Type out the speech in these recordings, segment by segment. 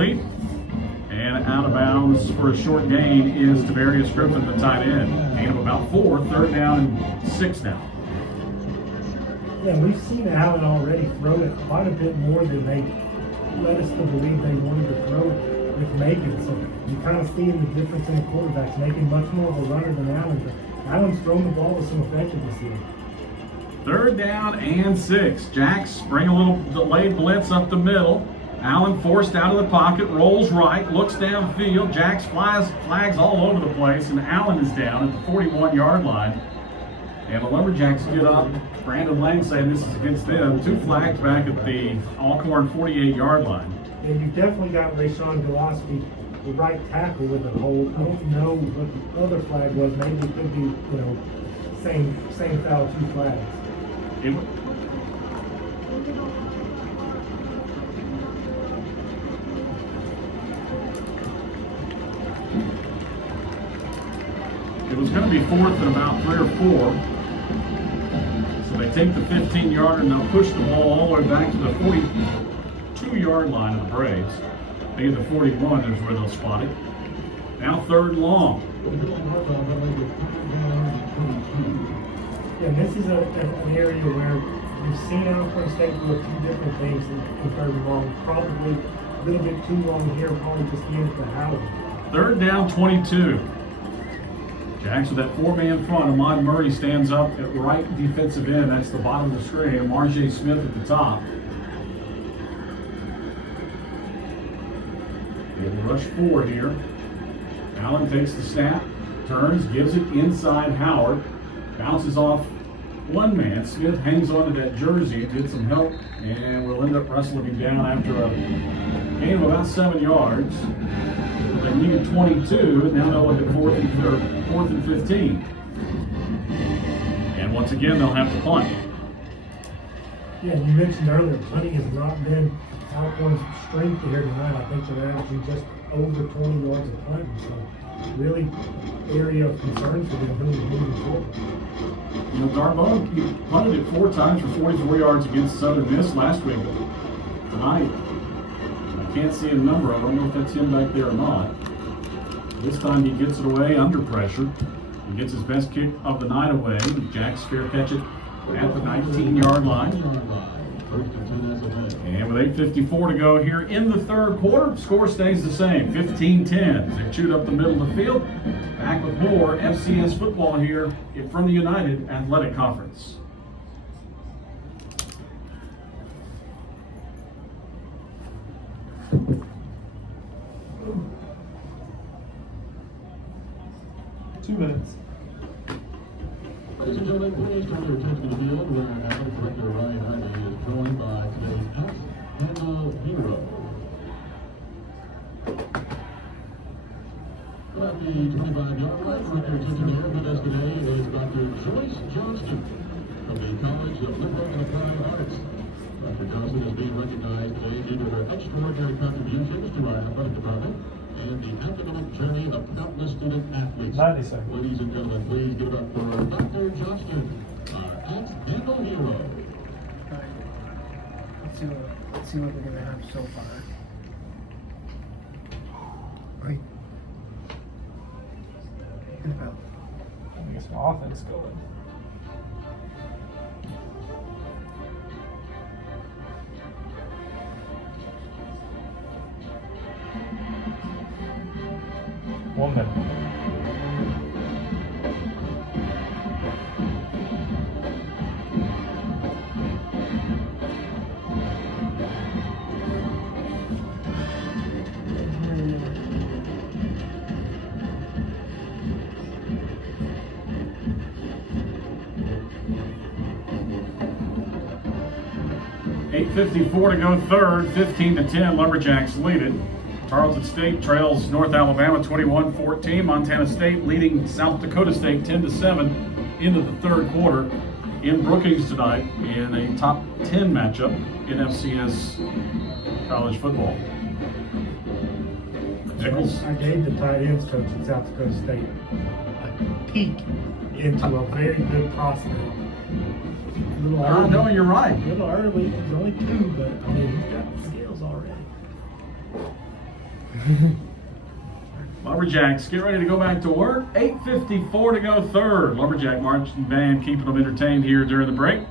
complete. And out of bounds for a short gain is Tavarius Griffin, the tight end. Gain of about 4, 3rd down and 6 now. Yeah, we've seen Allen already throw it quite a bit more than they led us to believe they wanted to throw it with Macon. So you kind of see the difference in the quarterbacks. Macon much more of a runner than Allen, but Allen's thrown the ball with some effectiveness here. 3rd down and 6. Jacks bring a little delayed blitz up the middle. Allen forced out of the pocket, rolls right, looks downfield. Jacks flags all over the place, and Allen is down at the 41-yard line. And the Lumberjacks get up. Brandon Lang saying this is against them. 2 flags back at the Alcorn 48-yard line. And you've definitely got Rayshawn Gillespie, the right tackle, with a hold. I don't know what the other flag was. Maybe it could be, same foul, 2 flags. It was going to be 4th and about 3 or 4. So they take the 15-yarder and they'll push the ball all the way back to the 42-yard line of the Braves. They get the 41 is where they'll spot it. Now 3rd and long. Yeah, this is an area where we've seen Alcorn State do a few different things in 3rd and long. Probably a little bit too long here, probably just being at the Howard. 3rd down, 22. Jacks with that 4-man front. Ahmad Murray stands up at right defensive end. That's the bottom of the screen. Marjay Smith at the top. They will rush 4 here. Allen takes the snap, turns, gives it inside Howard. Bounces off 1 man. Smith hangs on to that jersey and gets some help, and we'll end up wrestling him down after a gain of about 7 yards. They needed 22, and now they'll look at 4th and 15. And once again, they'll have to punt. Yeah, you mentioned earlier, punting has not been Alcorn's strength here tonight. I think they're averaging just over 20 yards of punting, so really area of concern for them moving forward. Garbone punted it 4 times for 44 yards against Southern Miss last week. Tonight, I can't see a number. I don't know if that's him back there or not. This time he gets it away under pressure. He gets his best kick of the night away. Jacks fair catch it at the 19-yard line. And with 8:54 to go here in the 3rd quarter, score stays the same, 15-10. They chewed up the middle of the field. Back with more FCS football here from the United Athletic Conference. Minutes. Ladies and gentlemen, please turn your attention to the field where Athletic Director Ryan Hardy is joined by today's Handle Hero. At the 25-yard line, director attention there with us today is Dr. Joyce Johnston from the College of Liberal and Applied Arts. Dr. Johnston is being recognized today due to her extraordinary contributions to our athletic department and the academic journey of countless student athletes. 90 seconds. Ladies and gentlemen, please give it up for Dr. Johnston, our Handle Hero. Alright, let's see what we're gonna have so far. Right. And about. Let me get some offense going. One minute. .854 to go 3rd, 15-10. Lumberjacks lead it. Tarleton State trails North Alabama 21-14. Montana State leading South Dakota State 10-7 into the 3rd quarter in Brookings tonight in a top 10 matchup in FCS college football. Nichols. I gave the tight ends coach at South Dakota State a peek into a very good prospect. A little early. No, you're right. A little early. He's only 2, but I mean, he's got the skills already. Lumberjacks get ready to go back to work. 8:54 to go third. Lumberjack marching band keeping them entertained here during the break.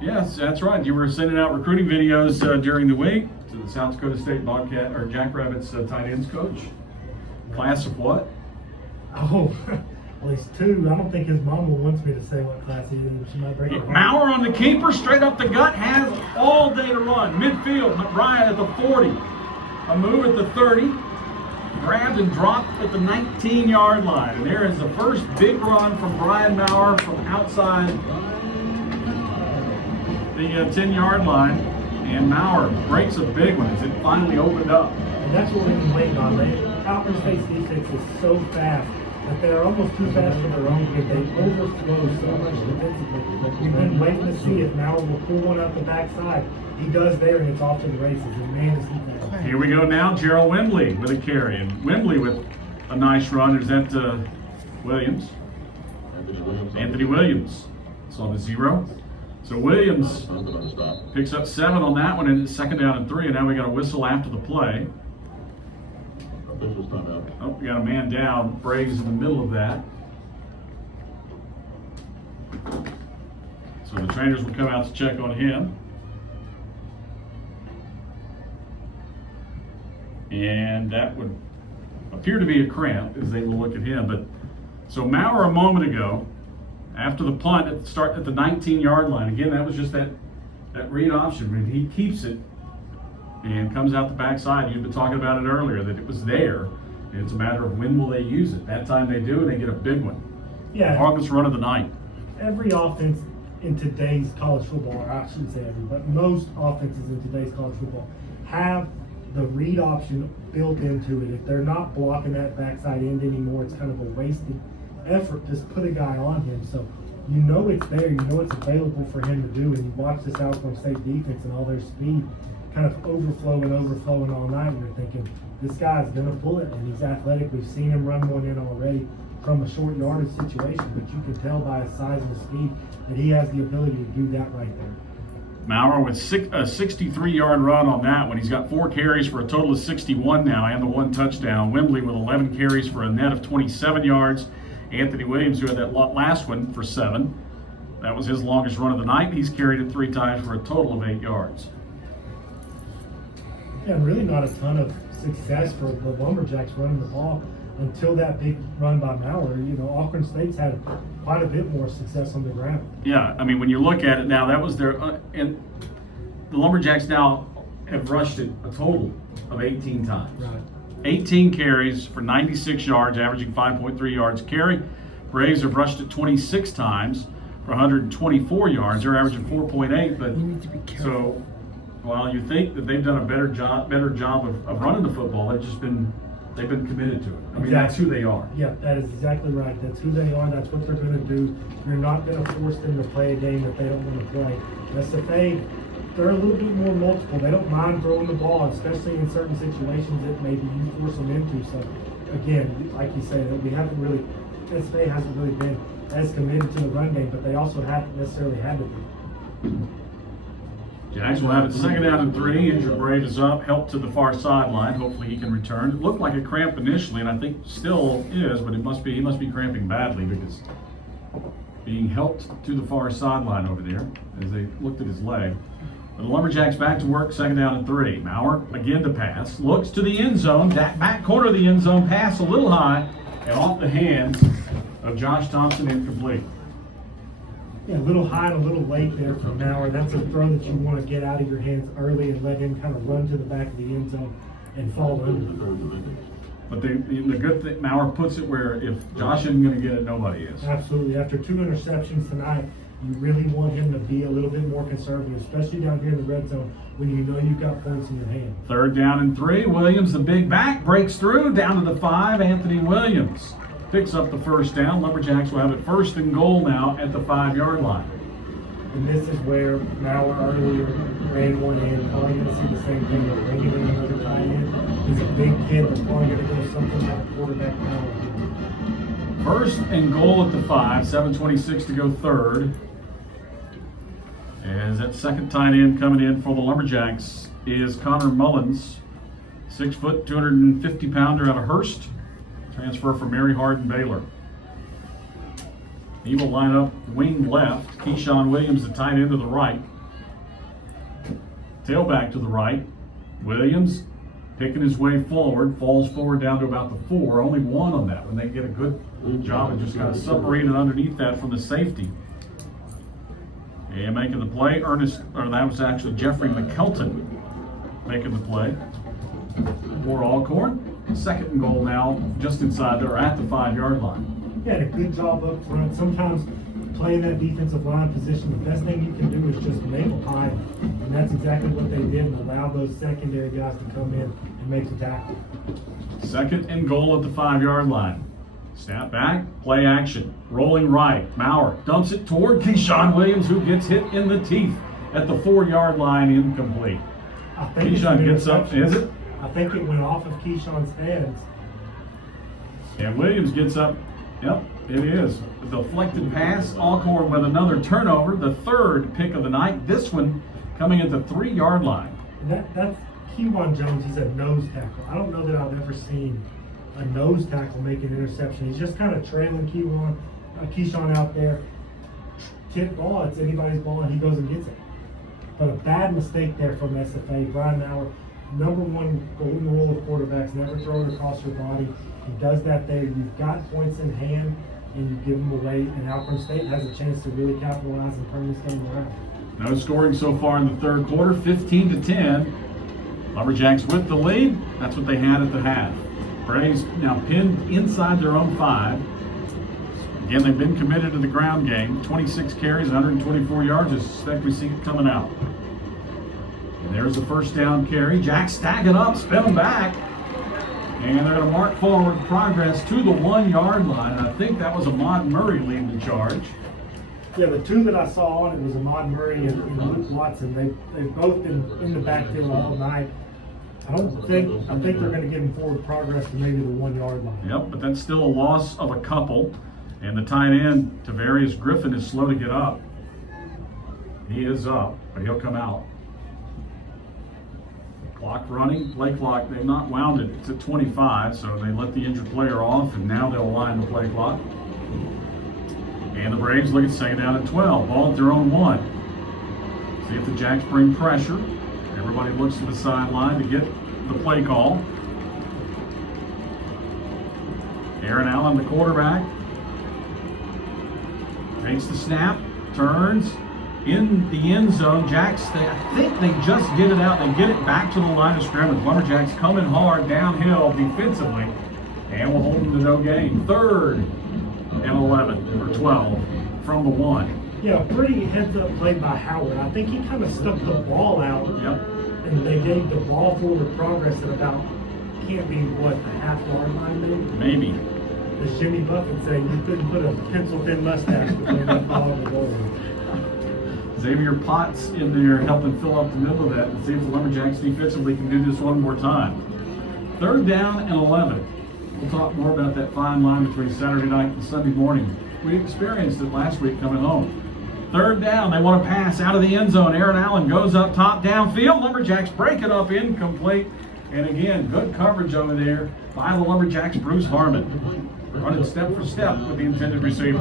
Yes, that's right. You were sending out recruiting videos during the week to the South Dakota State Bobcat or Jackrabbits tight ends coach. Class of what? Oh, well, he's 2. I don't think his mama wants me to say what class he is. She might break her heart. Maurer on the keeper, straight up the gut, has all day to run. Midfield, Ryan at the 40. A move at the 30. Grabbed and dropped at the 19-yard line. And there is the first big run from Brian Maurer from outside the 10-yard line. And Maurer breaks a big one as it finally opened up. And that's what we've been waiting on. Alcorn State's defense is so fast that they're almost too fast for their own good. They overflow so much defensively. We've been waiting to see if Maurer will pull one out the backside. He does there, and it's off to the races. And man, is he fast. Here we go now. Gerald Wembley with a carry. And Wembley with a nice run. Is that Williams? Anthony Williams. It's on the 0. So Williams picks up 7 on that one, and it's 2nd down and 3. And now we got a whistle after the play. Oh, we got a man down. Braves in the middle of that. So the trainers will come out to check on him. And that would appear to be a cramp as they will look at him. But so Maurer a moment ago, after the punt at the 19-yard line. Again, that was just that read option. I mean, he keeps it and comes out the backside. You've been talking about it earlier that it was there. And it's a matter of when will they use it. That time they do, and they get a big one. Yeah. Longest run of the night. Every offense in today's college football, or I shouldn't say every, but most offenses in today's college football have the read option built into it. If they're not blocking that backside end anymore, it's kind of a wasted effort. Just put a guy on him. So you know it's there, you know it's available for him to do, and you watch this Alcorn State defense and all their speed kind of overflowing all night, and you're thinking, this guy's gonna pull it, and he's athletic. We've seen him run one in already from a short yardage situation, but you can tell by his size and speed that he has the ability to do that right there. Maurer with a 63-yard run on that one. He's got 4 carries for a total of 61 now and the 1 touchdown. Wembley with 11 carries for a net of 27 yards. Anthony Williams, who had that last one, for 7. That was his longest run of the night. He's carried it 3 times for a total of 8 yards. Yeah, really not a ton of success for the Lumberjacks running the ball until that big run by Maurer. You know, Alcorn State's had quite a bit more success on the ground. Yeah, I mean, when you look at it now, that was their and the Lumberjacks now have rushed it a total of 18 times. Right. 18 carries for 96 yards, averaging 5.3 yards a carry. Braves have rushed it 26 times for 124 yards. They're averaging 4.8. But You need to be careful. so while you think that they've done a better job of running the football, they've been committed to it. I mean, that's who they are. Yeah, that is exactly right. That's who they are. That's what they're going to do. You're not going to force them to play a game that they don't want to play. SFA, they're a little bit more multiple. They don't mind throwing the ball, especially in certain situations that maybe you force them into. So, again, like you say, that SFA hasn't really been as committed to the run game, but they also haven't necessarily had to be. Jags will have it 2nd down and 3. Injured Brave is up, helped to the far sideline. Hopefully he can return. It looked like a cramp initially, and I think still is, but he must be cramping badly because being helped to the far sideline over there as they looked at his leg. But the Lumberjacks back to work, 2nd down and 3. Maurer again to pass, looks to the end zone, back corner of the end zone, pass a little high and off the hands of Josh Thompson, incomplete. Yeah, a little high and a little late there from Maurer. That's a throw that you want to get out of your hands early and let him kind of run to the back of the end zone and fall under. But the good thing, Maurer puts it where if Josh isn't going to get it, nobody is. Absolutely. After 2 interceptions tonight, you really want him to be a little bit more conservative, especially down here in the red zone when you know you've got points in your hand. 3rd down and 3. Williams, the big back, breaks through down to the 5. Anthony Williams picks up the 1st down. Lumberjacks will have it 1st and goal now at the 5-yard line. And this is where Maurer earlier ran one in. Probably going to see the same thing. They're bringing in another tight end. He's a big kid that's probably going to do something like quarterback power. 1st and goal at the 5. 7:26 to go 3rd. As that 2nd tight end coming in for the Lumberjacks is Connor Mullins. 6 foot, 250 pounder out of Hurst. Transfer from Mary Hardin Baylor. He will line up wing left. Keyshawn Williams, the tight end, to the right. Tailback to the right. Williams picking his way forward, falls forward down to about the 4. Only 1 on that one. They get a good job of just kind of submarining underneath that from the safety. And making the play, that was actually Jeffrey McKelton making the play for Alcorn. 2nd and goal now, just inside there at the 5-yard line. He had a good job up front. Sometimes playing that defensive line position, the best thing you can do is just make a pile. And that's exactly what they did, and allow those secondary guys to come in and make the tackle. 2nd and goal at the 5-yard line. Snap back, play action, rolling right. Maurer dumps it toward Keyshawn Williams, who gets hit in the teeth at the 4-yard line, incomplete. I think Keyshawn gets up, is it? I think it went off of Keyshawn's hands. And Williams gets up. Yep, it is. The deflected pass. Alcorn with another turnover, the 3rd pick of the night. This one coming at the 3-yard line. And that's Keyshawn Jones. He's a nose tackle. I don't know that I've ever seen a nose tackle make an interception. He's just kind of trailing Keyshawn out there. Tip ball, it's anybody's ball, and he goes and gets it. But a bad mistake there from SFA. Brian Maurer, #1 golden rule of quarterbacks: never throw it across your body. He does that there. You've got points in hand, and you give them away, and Alcorn State has a chance to really capitalize and turn this game around. No scoring so far in the 3rd quarter, 15-10. Lumberjacks with the lead. That's what they had at the half. Braves now pinned inside their own 5. Again, they've been committed to the ground game. 26 carries, 124 yards. I suspect we see it coming out. And there's the 1st down carry. Jack stacking up, spinning back. And they're going to mark forward progress to the 1-yard line. And I think that was Ahmad Murray leading the charge. Yeah, the 2 that I saw on it was Ahmad Murray and Luke Watson. They've both been in the backfield all night. I think they're going to give them forward progress to maybe the 1-yard line. Yep, but that's still a loss of a couple. And the tight end, Tavarius Griffin, is slow to get up. He is up, but he'll come out. Clock running, play clock. They've not wound it. It's at 25, so they let the injured player off, and now they'll wind the play clock. And the Braves look at 2nd down and 12. Ball at their own 1. See if the Jacks bring pressure. Everybody looks to the sideline to get the play call. Aaron Allen, the quarterback, takes the snap, turns in the end zone. Jacks, I think they just get it out. They get it back to the line of scrimmage. Lumberjacks coming hard downhill defensively, and will hold them to no gain. 3rd and 11 or 12 from the 1. Yeah, pretty heads-up play by Howard. I think he kind of stuck the ball out. Yep. And they gave the ball forward progress at about, can't be what, the half-yard line maybe? Maybe. As Jimmy Buffett said, you couldn't put a pencil-thin mustache between that ball and the goal. Xavier Potts in there helping fill up the middle of that and see if the Lumberjacks defensively can do this one more time. 3rd down and 11. We'll talk more about that fine line between Saturday night and Sunday morning. We experienced it last week coming home. 3rd down, they want to pass out of the end zone. Aaron Allen goes up top downfield. Lumberjacks break it up, incomplete. And again, good coverage over there by the Lumberjacks, Bruce Harmon. Running step for step with the intended receiver.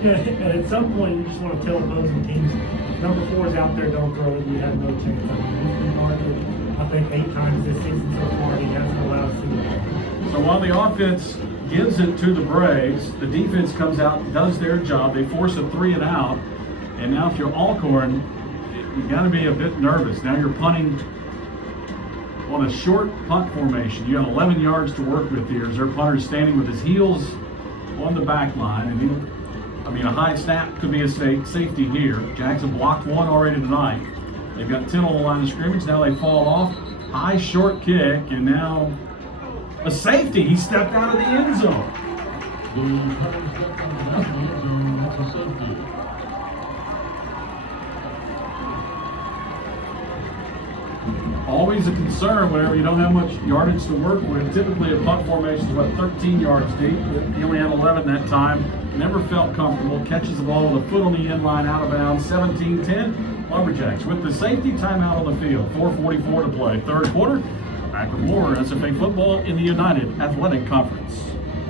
Yeah, and at some point you just want to tell opposing teams, number 4 is out there, don't throw it, we have no chance. I mean, he's been targeted, I think, 8 times this season so far, he hasn't allowed us to do that. So while the offense gives it to the Braves, the defense comes out, does their job. They force a 3 and out. And now if you're Alcorn, you got to be a bit nervous. Now you're punting on a short punt formation. You got 11 yards to work with here as their punter's standing with his heels on the back line. And a high snap could be a safety here. Jackson blocked 1 already tonight. They've got 10 on the line of scrimmage. Now they fall off. High short kick, and now a safety. He stepped out of the end zone. The punter stepped out of the end zone. That's a safety. Always a concern whenever you don't have much yardage to work with. Typically a punt formation is 13 yards deep. He only had 11 that time. Never felt comfortable. Catches the ball with a foot on the end line, out of bounds. 17-10. Lumberjacks with the safety timeout on the field. 4:44 to play. 3rd quarter. Back with more SFA football in the United Athletic Conference.